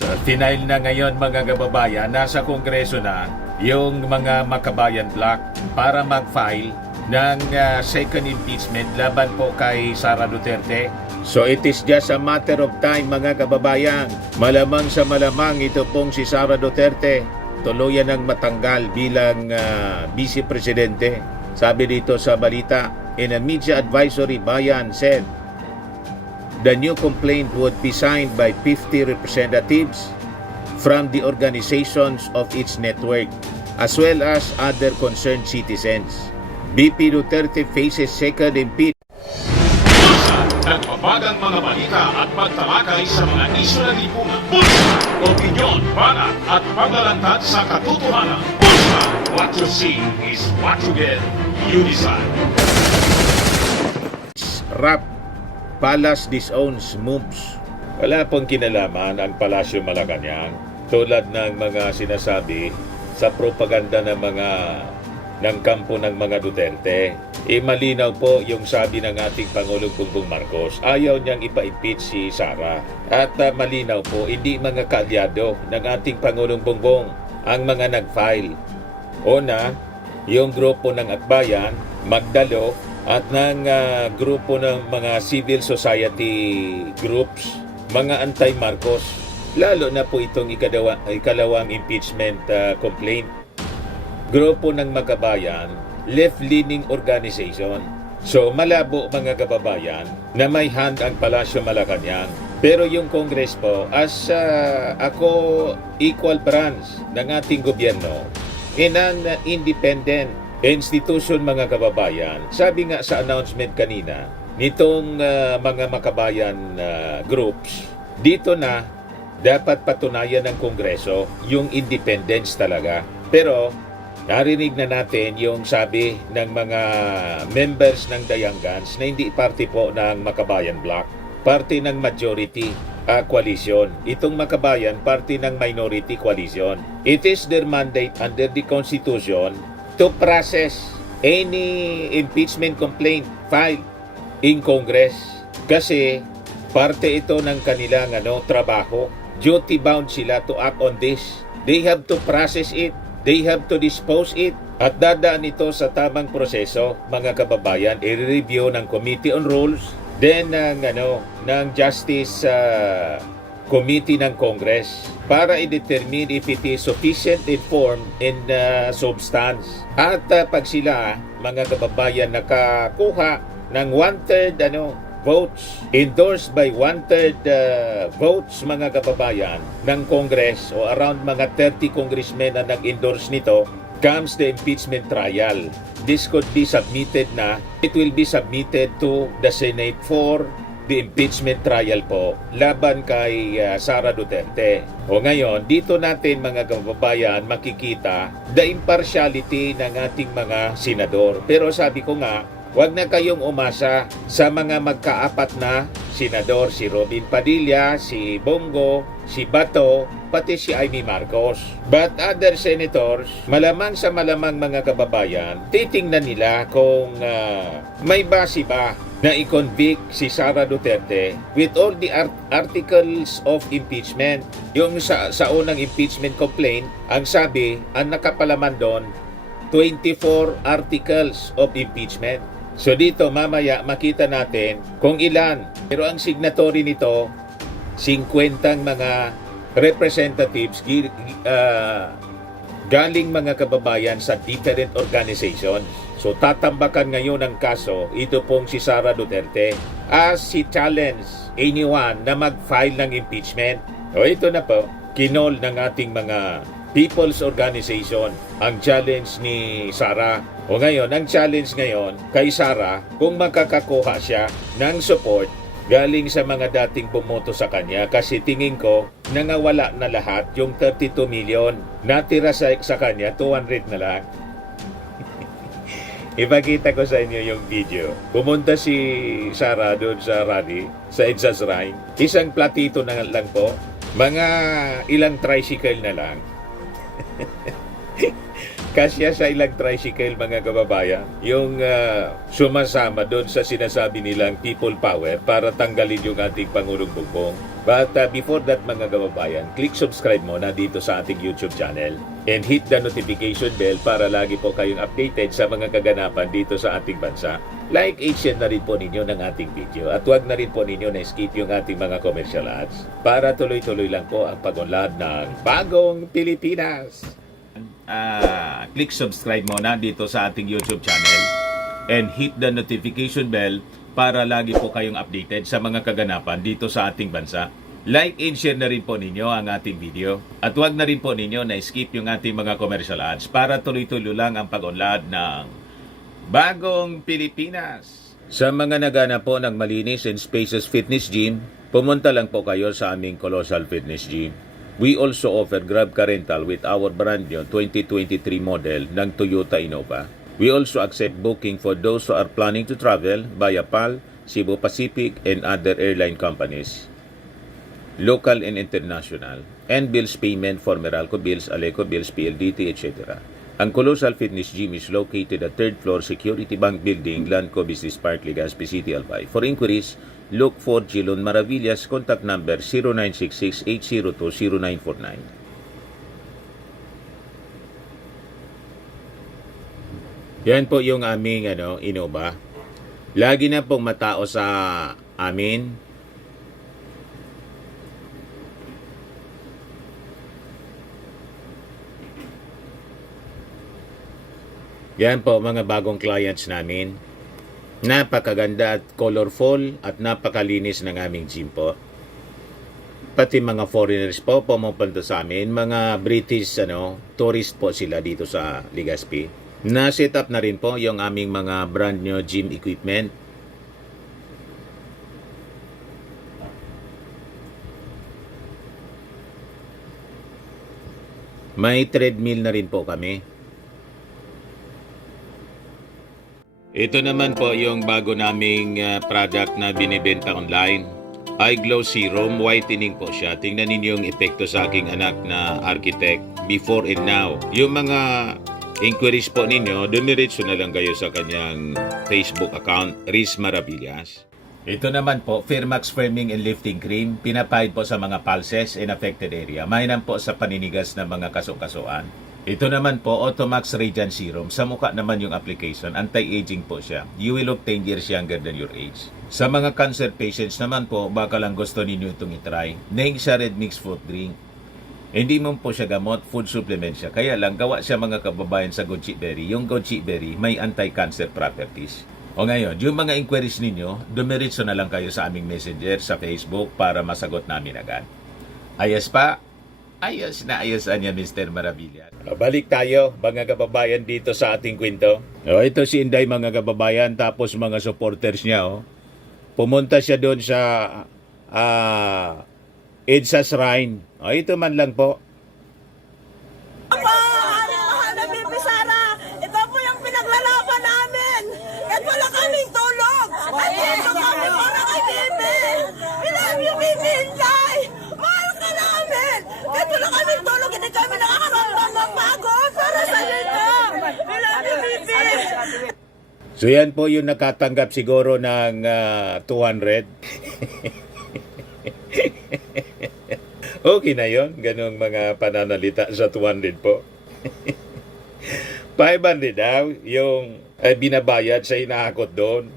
Final na ngayon mga kababayan, nasa Kongreso na yung mga Makabayan Bloc para mag-file ng second impeachment laban po kay Sara Duterte. So it is just a matter of time mga kababayan. Malamang sa malamang ito pong si Sara Duterte tuluyan ng matanggal bilang Vice Presidente. Sabi dito sa balita, in a media advisory, Bayan said, the new complaint would be signed by 50 representatives from the organizations of its network, as well as other concerned citizens. BP Duterte faces second impeachment. Nagbabagang mga balita at pagtalakay sa mga isyu ng lipunan. Pulsa, opinyon, banat at paglalantad sa katotohanan. Pulsa, what you see is what you get. You decide. Rap Palace disowns moves. Wala pong kinalaman ang Palasyo Malacanang tulad ng mga sinasabi sa propaganda ng kampo ng mga Duterte. Malinaw po yung sabi ng ating Pangulong Bongbong Marcos. Ayaw niyang ipa-impeach si Sara. At malinaw po, hindi mga kaalyado ng ating Pangulong Bongbong ang mga nag-file. Una, yung grupo ng Akbayan, Magdalo, at ng grupo ng mga civil society groups, mga anti-Marcos, lalo na po itong ikalawang impeachment complaint. Grupo ng Makabayan, left-leaning organization. So malabo mga kababayan na may hand ang Palasyo Malacanang. Pero yung Congress po, as ako equal branch ng ating gobyerno, in an independent institution mga kababayan. Sabi nga sa announcement kanina, nitong mga Makabayan groups, dito na dapat patunayan ng Kongreso yung independence talaga. Pero narinig na natin yung sabi ng mga members ng Dayangans na hindi parte po ng Makabayan Bloc, parte ng majority coalition. Itong Makabayan, parte ng minority coalition. It is their mandate under the Constitution to process any impeachment complaint filed in Congress. Kasi parte ito ng kanilang trabaho. Duty bound sila to act on this. They have to process it. They have to dispose it. At dadaan ito sa tamang proseso, mga kababayan, i-review ng Committee on Rules, then ng Justice Committee ng Congress para i-determine if it is sufficient in form and substance. At pag sila, mga kababayan, nakakuha ng one-third votes, endorsed by one-third votes, mga kababayan, ng Congress o around mga 30 congressmen na nag-endorse nito, comes the impeachment trial. This could be submitted na. It will be submitted to the Senate for the impeachment trial po laban kay Sara Duterte. O ngayon, dito natin mga kababayan makikita the impartiality ng ating mga senador. Pero sabi ko nga, huwag na kayong umasa sa mga magkaapat na senador, si Robin Padilla, si Bongo, si Bato, pati si Amy Marcos. But other senators, malamang sa malamang mga kababayan, titingnan nila kung may base ba na i-convict si Sara Duterte with all the articles of impeachment. Yung sa unang impeachment complaint, ang sabi, ang nakapalaman doon, 24 articles of impeachment. So dito mamaya makita natin kung ilan. Pero ang signatory nito, 50 mga representatives galing mga kababayan sa different organizations. So tatambakan ngayon ang kaso, ito pong si Sara Duterte as si challenge anyone na mag-file ng impeachment. O ito na po, kinol ng ating mga people's organization ang challenge ni Sara. O ngayon, ang challenge ngayon kay Sara, kung makakakuha siya ng support galing sa mga dating bumoto sa kanya, kasi tingin ko nangawala na lahat yung 32 million. Natira sa kanya 200 na lang. Ipakita ko sa inyo yung video. Pumunta si Sara doon sa rally, sa Edzas Rhine. Isang platito na lang po. Mga ilang tricycle na lang. Kasya sa ilang tricycle, mga kababayan, yung sumasama doon sa sinasabi nilang people power para tanggalin yung ating Pangulong Bongbong. But before that mga kababayan, click subscribe mo na dito sa ating YouTube channel and hit the notification bell para lagi po kayong updated sa mga kaganapan dito sa ating bansa. Like and share na rin po ninyo ng ating video at huwag na rin po ninyo na skip yung ating mga commercial ads para tuloy-tuloy lang po ang pag-unlad ng Bagong Pilipinas. Click subscribe mo na dito sa ating YouTube channel and hit the notification bell para lagi po kayong updated sa mga kaganapan dito sa ating bansa. Like and share na rin po ninyo ang ating video. At huwag na rin po ninyo na skip yung ating mga commercial ads para tuloy-tuloy lang ang pag-unlad ng Bagong Pilipinas. Sa mga nagana po ng malinis and spacious fitness gym, pumunta lang po kayo sa aming Colossal Fitness Gym. We also offer Grab Car Rental with our brand new 2023 model ng Toyota Innova. We also accept booking for those who are planning to travel via PAL, Cebu Pacific, and other airline companies, local and international, and bills payment for Meralco Bills, Aleco Bills, PLDT, etc. Ang Colossal Fitness Gym is located at 3rd floor Security Bank Building, Lanco Business Park, Legazpi City, Albay. For inquiries, look for Gilon Maravillas, contact number 0966-802-0949. Yan po yung aming Innova. Lagi na pong matao sa amin. Yan po mga bagong clients namin. Napakaganda at colorful at napakalinis ng aming gym po. Pati mga foreigners po pumupunta sa amin, mga British tourist po sila dito sa Legazpi. Na-set up na rin po yung aming mga brand new gym equipment. May treadmill na rin po kami. Ito naman po yung bago naming product na binibenta online. Eye Glow Serum, whitening po siya. Tingnan ninyo yung epekto sa aking anak na architect before and now. Yung mga inquiries po ninyo, dumiretso na lang kayo sa kanyang Facebook account, Riz Maravillas. Ito naman po, Firmax Firming and Lifting Cream, pinapahid po sa mga pulses in affected area. Mainam po sa paninigas ng mga kasukasuan. Ito naman po, Automax Radiant Serum. Sa mukha naman yung application, anti-aging po siya. You will look 10 years younger than your age. Sa mga cancer patients naman po, baka lang gusto ninyo itong itry. Neng siya red mixed fruit drink. Hindi mo po siya gamot, food supplement siya. Kaya lang, gawa siya mga kababayan sa goji berry. Yung goji berry may anti-cancer properties. O ngayon, yung mga inquiries ninyo, dumiretso na lang kayo sa aming messenger sa Facebook para masagot namin agad. Ayos pa? Ayos na ayosan niya, Mr. Maravillas. Balik tayo, mga kababayan, dito sa ating kwento. Ito si Inday, mga kababayan, tapos mga supporters niya. Pumunta siya doon sa EDSA Shrine. Ito man lang po. Mahal na Bibi Sara, ito po yung pinaglalaban namin. At wala kaming tulog. At dito kami para kay Bibi. We love you, Bibi Inday. Mahal ka namin. At wala kaming tulog. Hindi kami nakakaramdam ng pagod para sa ito. We love you, Bibi. So yan po yung nakatanggap siguro ng 200. Okay na yon, ganong mga pananalita sa 200 po. 500 daw yung binabayad sa inahakot doon.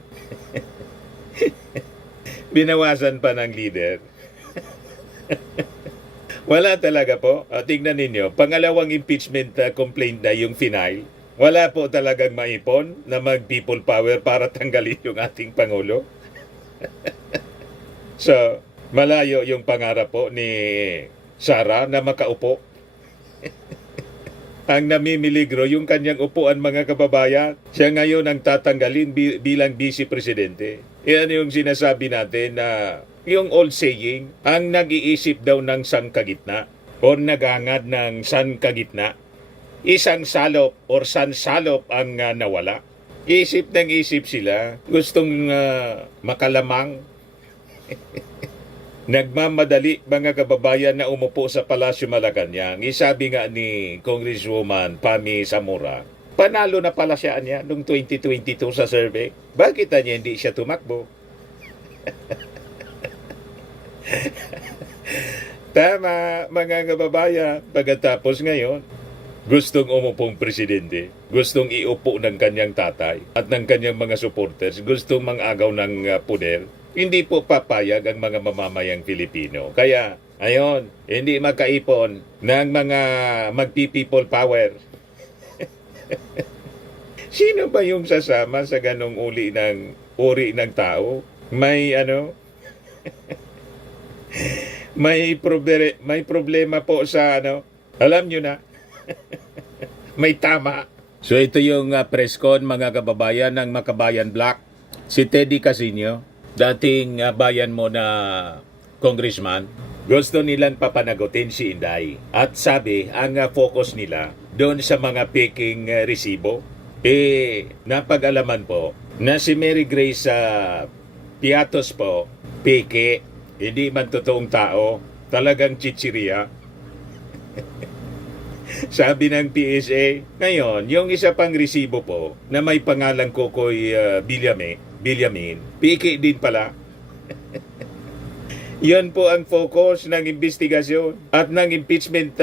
Binawasan pa ng leader. Wala talaga po. Tingnan ninyo, pangalawang impeachment complaint na yung final. Wala po talagang maipon na mag-people power para tanggalin yung ating Pangulo. So, malayo yung pangarap po ni Sara na makaupo. Ang namimiligro yung kanyang upuan, mga kababayan. Siya ngayon ang tatanggalin bilang vice presidente. Yan yung sinasabi natin na yung old saying, ang nag-iisip daw ng sangkagitna o nagangad ng sangkagitna, isang salop or sansalop ang nawala. Isip ng isip sila, gustong makalamang. Nagmamadali, mga kababayan, na umupo sa Palasyo Malacanang. Isabi nga ni Congresswoman Pami Zamora, panalo na pala siya niya noong 2022 sa survey. Bakit niya hindi siya tumakbo? Tama, mga kababayan. Pagkatapos ngayon, gustong umupong presidente, gustong iupo ng kanyang tatay at ng kanyang mga supporters, gustong mangagaw ng poder, hindi po papayag ang mga mamamayang Pilipino. Kaya, ayon, hindi makaipon ng mga magpi-people power. Sino ba yung sasama sa ganong uri ng tao? May may problema po sa alam nyo na. May tama. So ito yung press con, mga kababayan ng Makabayan Black. Si Teddy Casino, dating bayan mo na congressman, gusto nilang papanagutin si Inday. At sabi, ang focus nila doon sa mga peking resibo. Napag-alaman po na si Mary Grace Piatos po, peke, hindi man totoong tao, talagang chichiriya. Sabi ng PSA, ngayon, yung isa pang resibo po na may pangalang Kokoy Billamin, peke din pala. Yan po ang focus ng investigasyon at ng impeachment,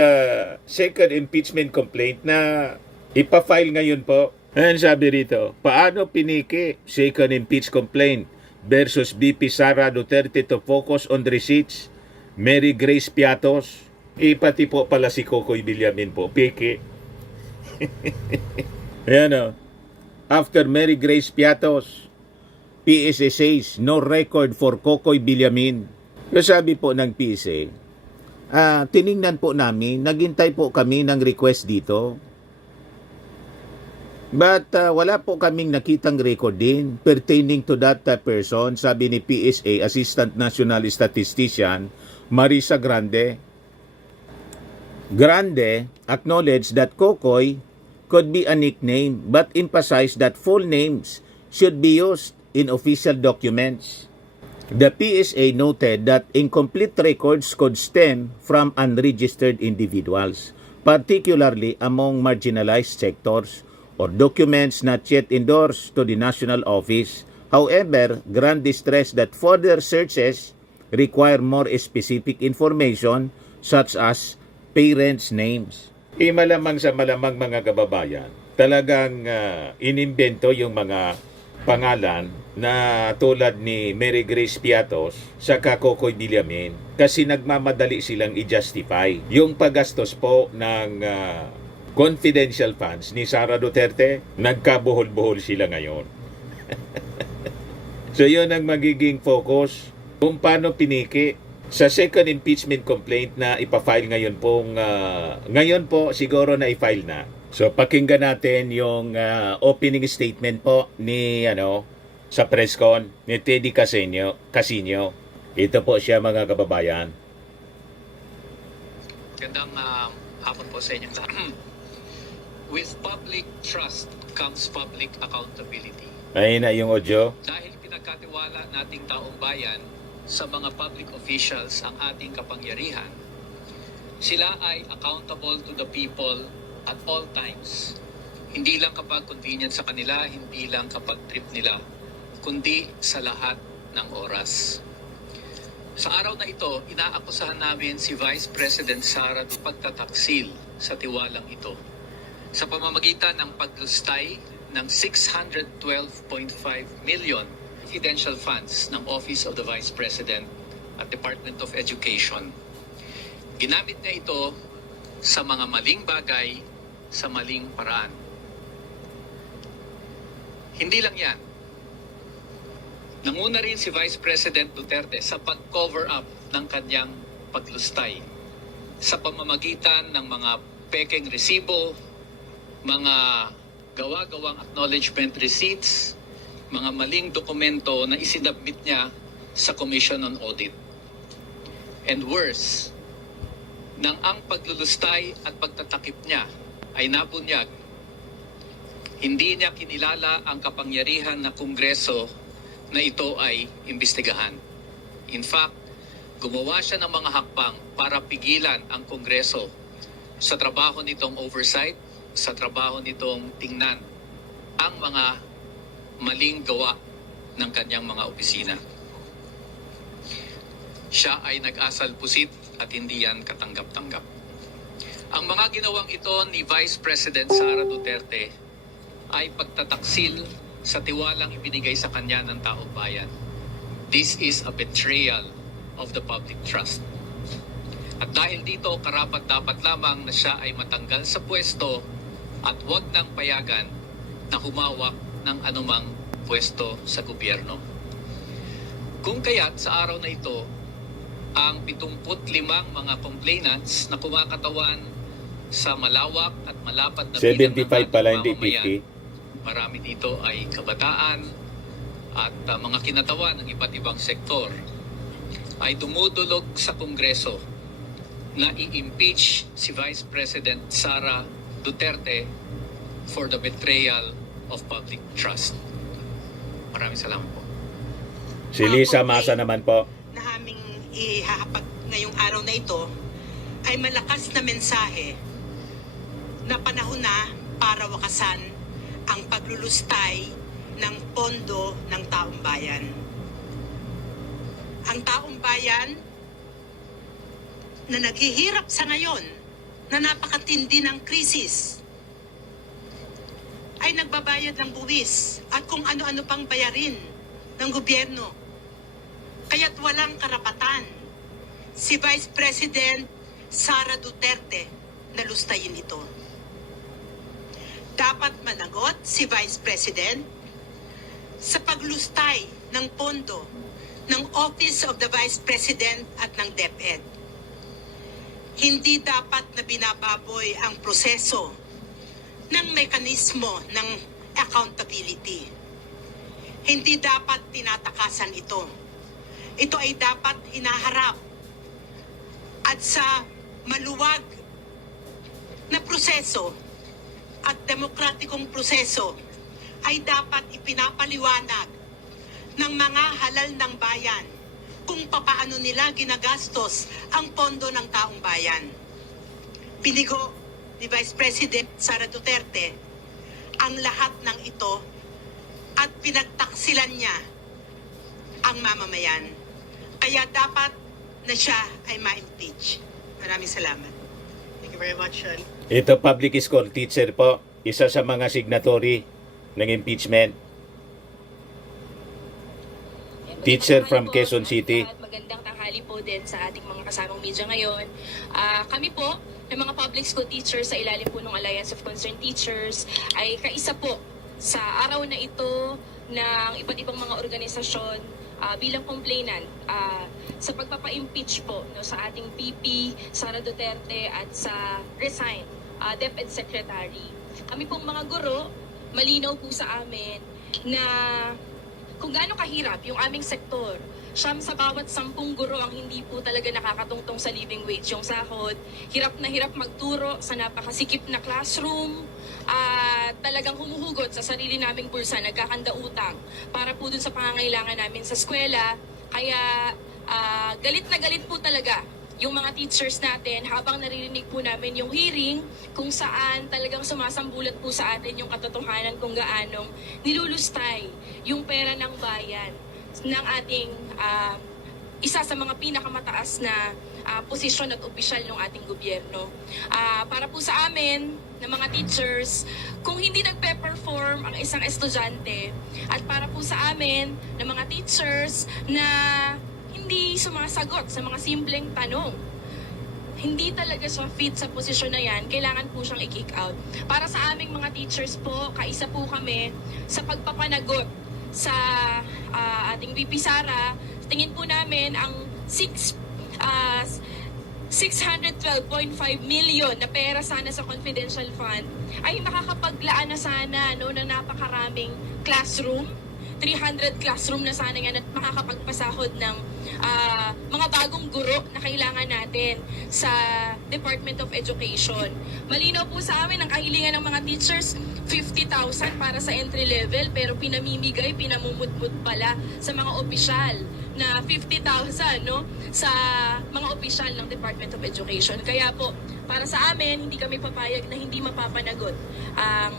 second impeachment complaint na ipafile ngayon po. Ayan sabi rito, paano piniki second impeach complaint versus BP Sara Duterte to focus on receipts? Mary Grace Piatos, pati po pala si Kokoy Billamin po, peke. Ayan after Mary Grace Piatos, PSA says no record for Kokoy Billamin. Yung sabi po ng PSA, tiningnan po namin, naghintay po kami ng request dito. But wala po kaming nakitang record din pertaining to that person, sabi ni PSA Assistant National Statistician Marisa Grande. Grande acknowledged that Kokoy could be a nickname but emphasized that full names should be used in official documents. The PSA noted that incomplete records could stem from unregistered individuals, particularly among marginalized sectors, or documents not yet endorsed to the national office. However, Grande stressed that further searches require more specific information such as parents' names. Malamang sa malamang, mga kababayan, talagang inimbento yung mga pangalan na tulad ni Mary Grace Piatos sa Kokoy Billamin kasi nagmamadali silang i-justify yung paggastos po ng confidential funds ni Sara Duterte. Nagkabuhol-buhol sila ngayon. So yun ang magiging focus kung paano piniki sa second impeachment complaint na ipafile ngayon po siguro na i-file na. So pakinggan natin yung opening statement po ni sa press con ni Teddy Casino. Ito po siya, mga kababayan. Gandang hapon po sa inyong lahat. With public trust comes public accountability. Ayun na yung audio. Dahil pinagkatiwala nating taong bayan sa mga public officials ang ating kapangyarihan, sila ay accountable to the people at all times. Hindi lang kapag convenient sa kanila, hindi lang kapag trip nila, kundi sa lahat ng oras. Sa araw na ito, inaakusahan namin si Vice President Sara ng pagtataksil sa tiwalang ito sa pamamagitan ng paglustay ng 612.5 million confidential funds ng Office of the Vice President at Department of Education. Ginamit niya ito sa mga maling bagay, sa maling paraan. Hindi lang yan. Nanguna rin si Vice President Duterte sa pag-cover up ng kanyang paglustay sa pamamagitan ng mga pekeng resibo, mga gawa-gawang acknowledgement receipts, mga maling dokumento na isinabmit niya sa Commission on Audit. And worse, nang ang paglulustay at pagtatakip niya ay nabunyag, hindi niya kinilala ang kapangyarihan ng Kongreso na ito ay imbestigahan. In fact, gumawa siya ng mga hakbang para pigilan ang Kongreso sa trabaho nitong oversight, sa trabaho nitong tingnan ang mga maling gawa ng kanyang mga opisina. Siya ay nag-asal pusit at hindi yan katanggap-tanggap. Ang mga ginawang ito ni Vice President Sara Duterte ay pagtataksil sa tiwalang ibinigay sa kanya ng taong bayan. This is a betrayal of the public trust. At dahil dito, karapat-dapat lamang na siya ay matanggal sa pwesto at huwag nang payagan na humawak ng anumang pwesto sa gobyerno. Kung kaya't sa araw na ito, ang 75 mga complainants na kumakatawan sa malawak at malapad na 75 pala, hindi mamamayan, 50. marami dito ay kabataan at mga kinatawan ng iba't ibang sektor ay dumudulog sa Kongreso na i-impeach si Vice President Sara Duterte for the betrayal of public trust. Maraming salamat po. Si Lisa Masa naman po. Na aming ihahapag ngayong araw na ito ay malakas na mensahe na panahon na para wakasan ang paglulustay ng pondo ng taong bayan. Ang taong bayan na naghihirap sa ngayon na napakatindi ng krisis ay nagbabayad ng buwis at kung ano-ano pang bayarin ng gobyerno. Kaya't walang karapatan si Vice President Sara Duterte na lustayin ito. Dapat managot si Vice President sa paglustay ng pondo ng Office of the Vice President at ng DepEd. Hindi dapat na binababoy ang proseso ng mekanismo ng accountability. Hindi dapat tinatakasan ito. Ito ay dapat hinaharap at sa maluwag na proseso at demokratikong proseso ay dapat ipinapaliwanag ng mga halal ng bayan kung papaano nila ginagastos ang pondo ng taong bayan. Binigo ni Vice President Sara Duterte ang lahat ng ito at pinagtaksilan niya ang mamamayan. Kaya dapat na siya ay ma-impeach. Maraming salamat. Thank you very much, Sean. Ito public school teacher po. Isa sa mga signatory ng impeachment. Teacher from Quezon City. At magandang tanghali po din sa ating mga kasamang media ngayon. Kami po, ng mga public school teachers sa ilalim po ng Alliance of Concerned Teachers, ay kaisa po sa araw na ito ng iba't ibang mga organisasyon bilang complainant sa pagpapa-impeach po sa ating VP Sara Duterte at sa resign DepEd Secretary. Kami pong mga guro, malinaw po sa amin na kung gaano kahirap yung aming sektor. Siyam sa bawat 10 guro ang hindi po talaga nakakatungtong sa living wage yung sahod. Hirap na hirap magturo sa napakasikip na classroom at talagang humuhugot sa sarili naming bulsa, nagkakanda utang para po dun sa pangangailangan namin sa eskwela. Kaya galit na galit po talaga yung mga teachers natin habang naririnig po namin yung hearing kung saan talagang sumasambulat po sa atin yung katotohanan kung gaanong nilulustay yung pera ng bayan ng ating isa sa mga pinakamataas na posisyon at opisyal ng ating gobyerno. Para po sa amin, ng mga teachers, kung hindi nagpe-perform ang isang estudyante at para po sa amin, ng mga teachers na hindi sumasagot sa mga simpleng tanong, hindi talaga siya fit sa posisyon na yan, kailangan po siyang i-kick out. Para sa aming mga teachers po, kaisa po kami sa pagpapanagot sa ating VP Sara. Tingin po namin ang 612.5 million na pera sana sa confidential fund ay makakapaglaan na sana na napakaraming classroom, 300 classroom na sana yan at makakapagpasahod ng mga bagong guro na kailangan natin sa Department of Education. Malinaw po sa amin ang kahilingan ng mga teachers, 50,000 para sa entry level pero pinamimigay, pinamumutmut pala sa mga opisyal na 50,000 sa mga opisyal ng Department of Education. Kaya po, para sa amin, hindi kami papayag na hindi mapapanagot ang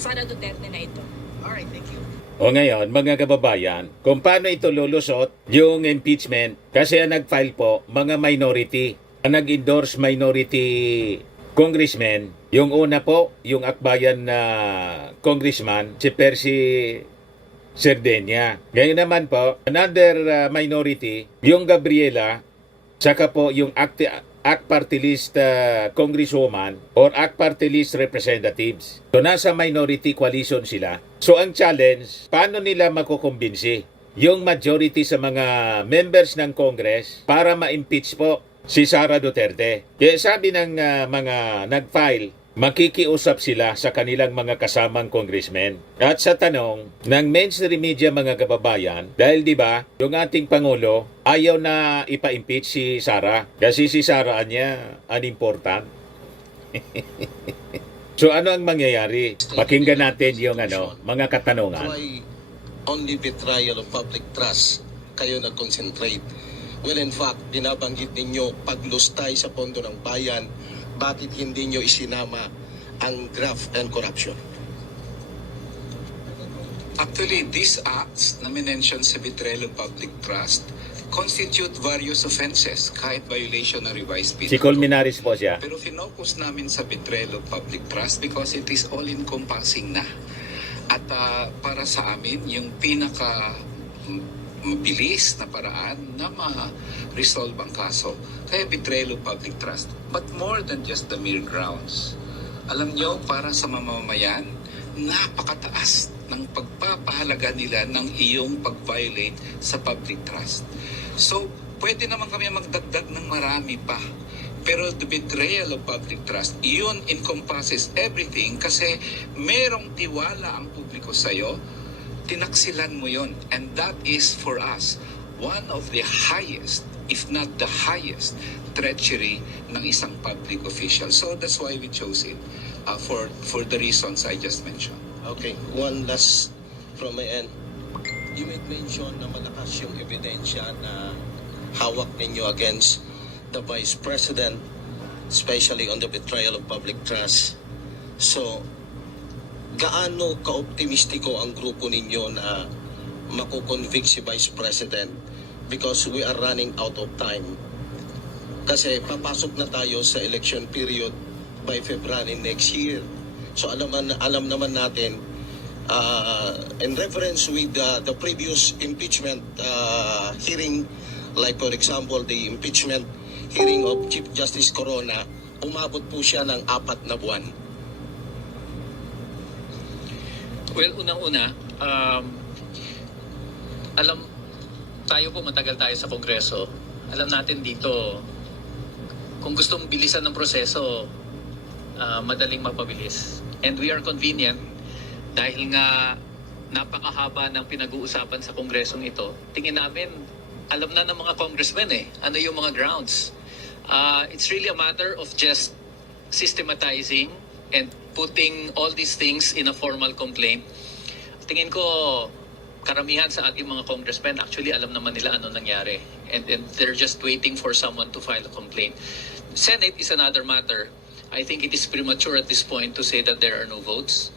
Sara Duterte na ito. Alright, thank you. O ngayon, mga kababayan, kung paano ito lulusot yung impeachment, kasi ang nag-file po, mga minority. nag-endorse minority congressmen. Yung una po, yung akbayan na congressman, si Percy Serdenya. Ngayon naman po, another minority, yung Gabriela, saka po yung ACT Party List congresswoman or ACT Party List representatives. So nasa minority coalition sila. So ang challenge, paano nila makukumbinsi yung majority sa mga members ng Congress para ma-impeach po si Sara Duterte? Kaya sabi ng mga nag-file, makikiusap sila sa kanilang mga kasamang congressmen. At sa tanong ng mainstream media mga kababayan, dahil di ba yung ating Pangulo ayaw na ipa-impeach si Sara kasi si Sara niya unimportant. So ano ang mangyayari? Pakinggan natin yung mga katanungan. Why only betrayal of public trust kayo nag-concentrate? Well, in fact, binabanggit ninyo paglustay sa pondo ng bayan, bakit hindi nyo isinama ang graft and corruption? Actually, these acts na minention sa betrayal of public trust constitute various offenses, kahit violation ng revised penal Si Colmenares po siya. Pero finokus namin sa betrayal of public trust because it is all-encompassing na. At para sa amin, yung pinaka mabilis na paraan na ma-resolve ang kaso, kaya betrayal of public trust. But more than just the mere grounds. Alam nyo, para sa mamamayan, napakataas ng pagpapahalaga nila ng iyong pag-violate sa public trust. So, pwede naman kami magdagdag ng marami pa. Pero the betrayal of public trust, yun encompasses everything kasi merong tiwala ang publiko sa'yo, tinaksilan mo yun. And that is for us one of the highest, if not the highest, treachery ng isang public official. So that's why we chose it for the reasons I just mentioned. Okay, one last from my end. You made mention na malakas yung ebidensya na hawak ninyo against the Vice President, especially on the betrayal of public trust. So, gaano ka-optimistiko ang grupo ninyo na makukonvict si Vice President? Because we are running out of time. Kasi papasok na tayo sa election period by February next year. So alam naman natin, in reference with the previous impeachment hearing, like for example, the impeachment hearing of Chief Justice Corona, umabot po siya ng 4 na buwan. Well, unang-una, alam tayo po, matagal tayo sa Kongreso. Alam natin dito, kung gustong bilisan ng proseso, madaling mapabilis. And we are convenient dahil nga napakahaba ng pinag-uusapan sa Kongresong ito. Tingin namin, alam na ng mga congressmen ano yung mga grounds. It's really a matter of just systematizing and putting all these things in a formal complaint. Tingin ko, karamihan sa ating mga congressmen, actually alam naman nila ano nangyari. And they're just waiting for someone to file a complaint. Senate is another matter. I think it is premature at this point to say that there are no votes.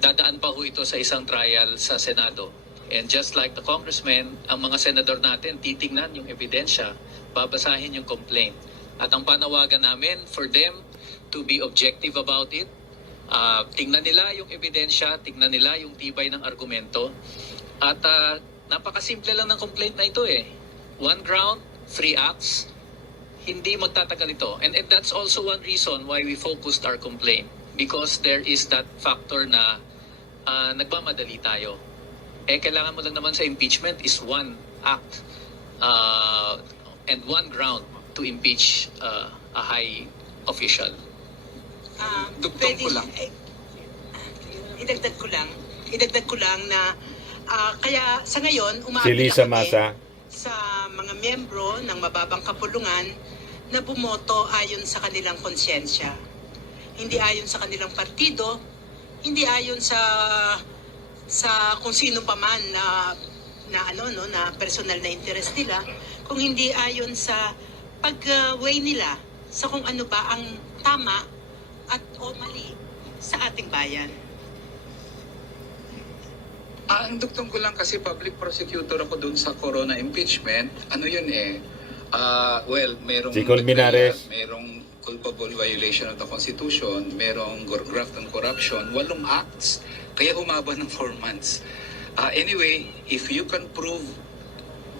Dadaan pa ho ito sa isang trial sa Senado. And just like the congressmen, ang mga senador natin titingnan yung ebidensya, babasahin yung complaint. At ang panawagan namin for them to be objective about it, tingnan nila yung ebidensya, tingnan nila yung tibay ng argumento. At napakasimple lang ng complaint na ito One ground, 3 acts, hindi magtatagal ito. And that's also one reason why we focused our complaint. Because there is that factor na nagmamadali tayo. Kailangan mo lang naman sa impeachment is 1 act and 1 ground to impeach a high official. Dugtong ko lang. Idagdag ko lang na kaya sa ngayon Si umaapila Lisa kami Masa. sa mga miyembro ng mababang kapulungan na bumoto ayon sa kanilang konsyensya. Hindi ayon sa kanilang partido, hindi ayon sa kung sino pa man na personal na interest nila, kung hindi ayon sa pag-weigh nila sa kung ano ba ang tama at o mali sa ating bayan. Ang dugtong ko lang kasi public prosecutor ako dun sa Corona impeachment, ano yun Merong Si Colmenares. merong culpable violation of the Constitution, merong graft and corruption, 8 acts, kaya humaba ng 4 months. Anyway, if you can prove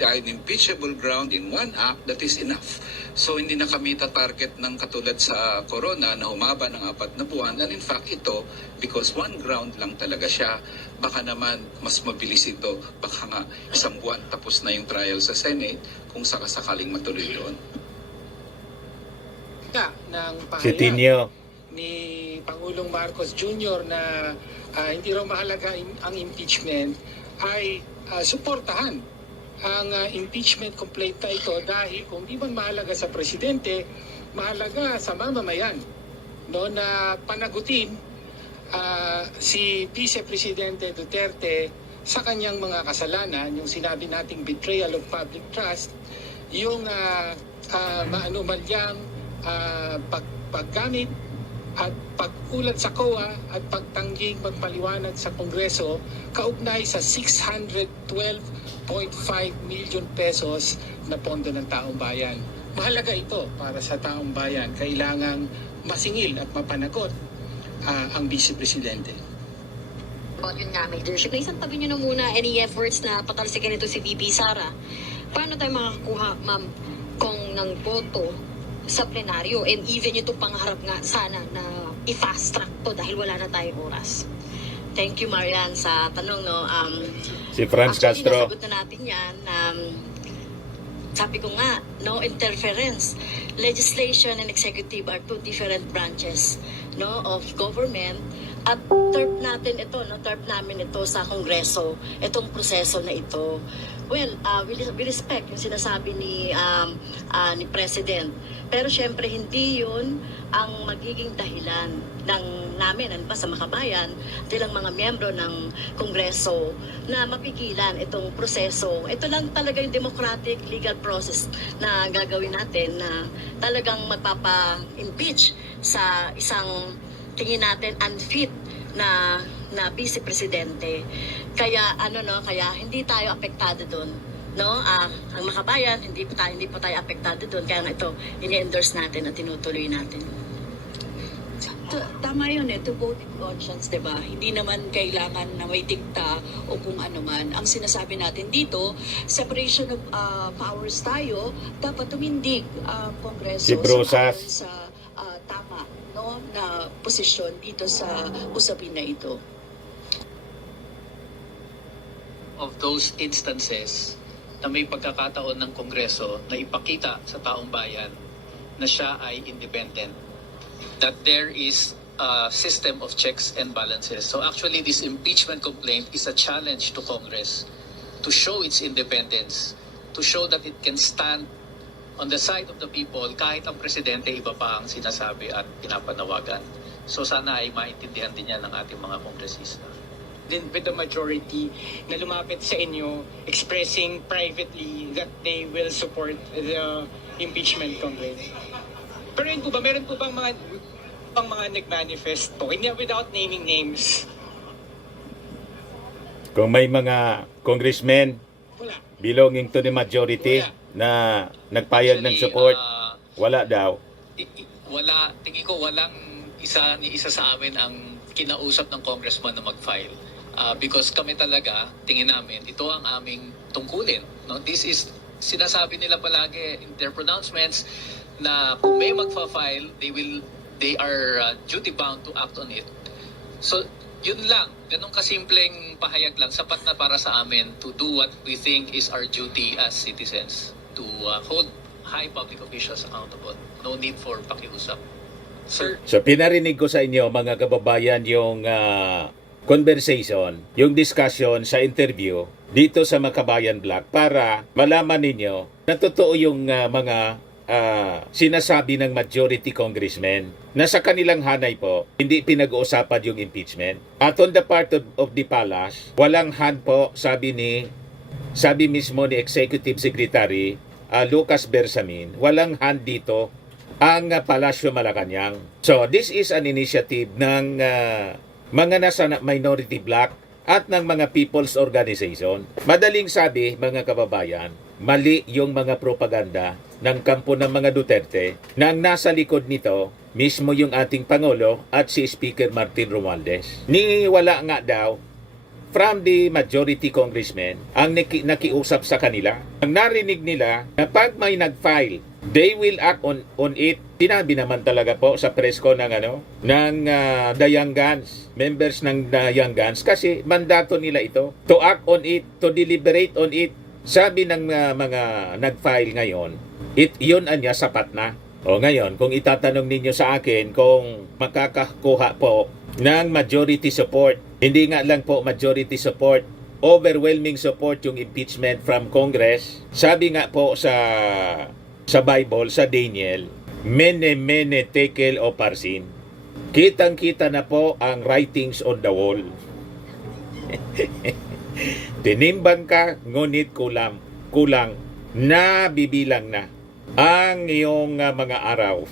an impeachable ground in 1 act, that is enough. So hindi na kami tatarget ng katulad sa corona na humaba ng 4 na buwan. And in fact, ito, because 1 ground lang talaga siya, baka naman mas mabilis ito. Baka nga 1 buwan tapos na yung trial sa Senate kung sakasakaling matuloy doon. Ng Si pahayag Tinio. ni Pangulong Marcos Jr. na hindi raw mahalaga ang impeachment ay suportahan ang impeachment complaint na ito dahil kung di man mahalaga sa presidente, mahalaga sa mamamayan, no, na panagutin si Vice Presidente Duterte sa kanyang mga kasalanan, yung sinabi nating betrayal of public trust, yung maanumalyang paggamit at pag-ulat sa COA at pagtangging magpaliwanag sa Kongreso kaugnay sa 612.5 million pesos na pondo ng taong bayan. Mahalaga ito para sa taong bayan. Kailangang masingil at mapanagot ang Vice Presidente. About yun nga, Major. Sigla, isang tabi nyo na muna any efforts na patalsikin ito si VP Sara. Paano tayo makakuha, ma'am, kung ng boto sa plenaryo and even ito pangharap nga sana na i-fast track to dahil wala na tayong oras. Thank you, Marian, sa tanong, no. Si Franz Actually, Castro. nasagot na natin yan. Sabi ko nga, no interference. Legislation and executive are 2 different branches, no, of government. At terp natin ito, no, terp namin ito sa Kongreso, itong proseso na ito. Well, we respect yung sinasabi ni President. Pero syempre hindi yun ang magiging dahilan namin sa makabayan, bilang mga miyembro ng Kongreso na mapigilan itong proseso. Ito lang talaga yung democratic legal process na gagawin natin na talagang magpapa-impeach sa isang tingin natin unfit na Vice Presidente. Kaya kaya hindi tayo apektado doon, no? Ang makabayan hindi pa tayo apektado doon. Kaya nga ito ini-endorse natin at tinutuloy natin. Tama yun to vote in conscience, diba? Hindi naman kailangan na may dikta o kung ano man. Ang sinasabi natin dito, separation of powers tayo, dapat tumindig Kongreso Si Brosas. sa tama, no, na posisyon dito sa usapin na ito. Of those instances na may pagkakataon ng Kongreso na ipakita sa taong bayan na siya ay independent, that there is a system of checks and balances. So actually this impeachment complaint is a challenge to Congress to show its independence, to show that it can stand on the side of the people kahit ang presidente iba pa ang sinasabi at pinapanawagan. So sana ay maintindihan din yan ng ating mga kongresista. Then with the majority na lumapit sa inyo expressing privately that they will support the impeachment complaint. Pero yun po ba, meron po bang mga nag-manifest po, hindi without naming names? Kung may mga congressmen Wala. belonging to the majority na nagpayag ng support, wala daw. Wala, tingin ko walang isa sa amin ang kinausap ng congressman na mag-file. Because kami talaga, tingin namin, ito ang aming tungkulin. No? This is, sinasabi nila palagi in their pronouncements na kung may magfa-file, they are duty bound to act on it. So, yun lang. Ganun kasimpleng pahayag lang. Sapat na para sa amin to do what we think is our duty as citizens. To hold high public officials accountable. No need for pakiusap. Sir? So pinarinig ko sa inyo mga kababayan yung conversation, yung discussion sa interview dito sa Makabayan Black para malaman ninyo na totoo yung mga sinasabi ng majority congressmen na sa kanilang hanay po, hindi pinag-uusapan yung impeachment. At on the part of the palace, walang hand po, sabi mismo ni Executive Secretary Lucas Bersamin, walang hand dito ang Palasyo Malacanang. So this is an initiative ng mga nasa minority bloc at ng mga people's organization. Madaling sabi, mga kababayan, mali yung mga propaganda ng kampo ng mga Duterte na ang nasa likod nito mismo yung ating Pangulo at si Speaker Martin Romualdez. Wala nga daw from the majority congressmen ang nakiusap sa kanila. Ang narinig nila na pag may nag-file, they will act on it. Sinabi naman talaga po sa press ko ng Dayangans, members ng Dayangans, kasi mandato nila ito to act on it, to deliberate on it. Sabi ng mga nag-file ngayon, yun anya sapat na. O ngayon, kung itatanong ninyo sa akin kung makakakuha po ng majority support, hindi nga lang po majority support, overwhelming support yung impeachment from Congress. Sabi nga po sa Bible, sa Daniel, mene mene tekel o parsin. Kitang-kita na po ang writings on the wall. Tinimbang ka, ngunit kulang na bibilang na ang iyong mga araw.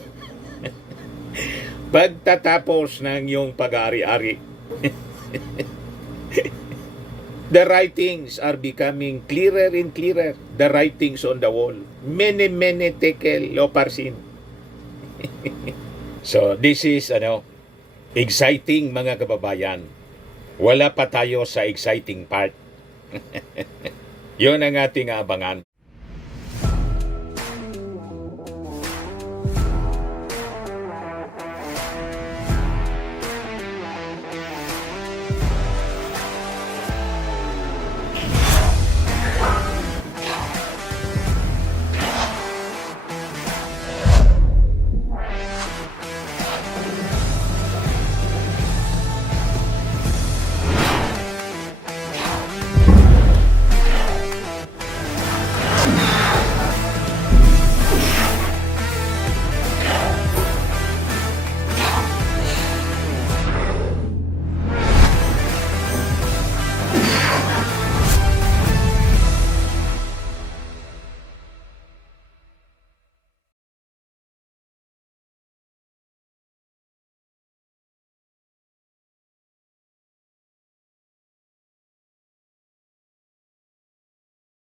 Pagtatapos ng iyong pag-ari-ari. The writings are becoming clearer and clearer. The writings on the wall. Mene mene tekel o parsin. So this is exciting mga kababayan. Wala pa tayo sa exciting part. Yun ang ating abangan.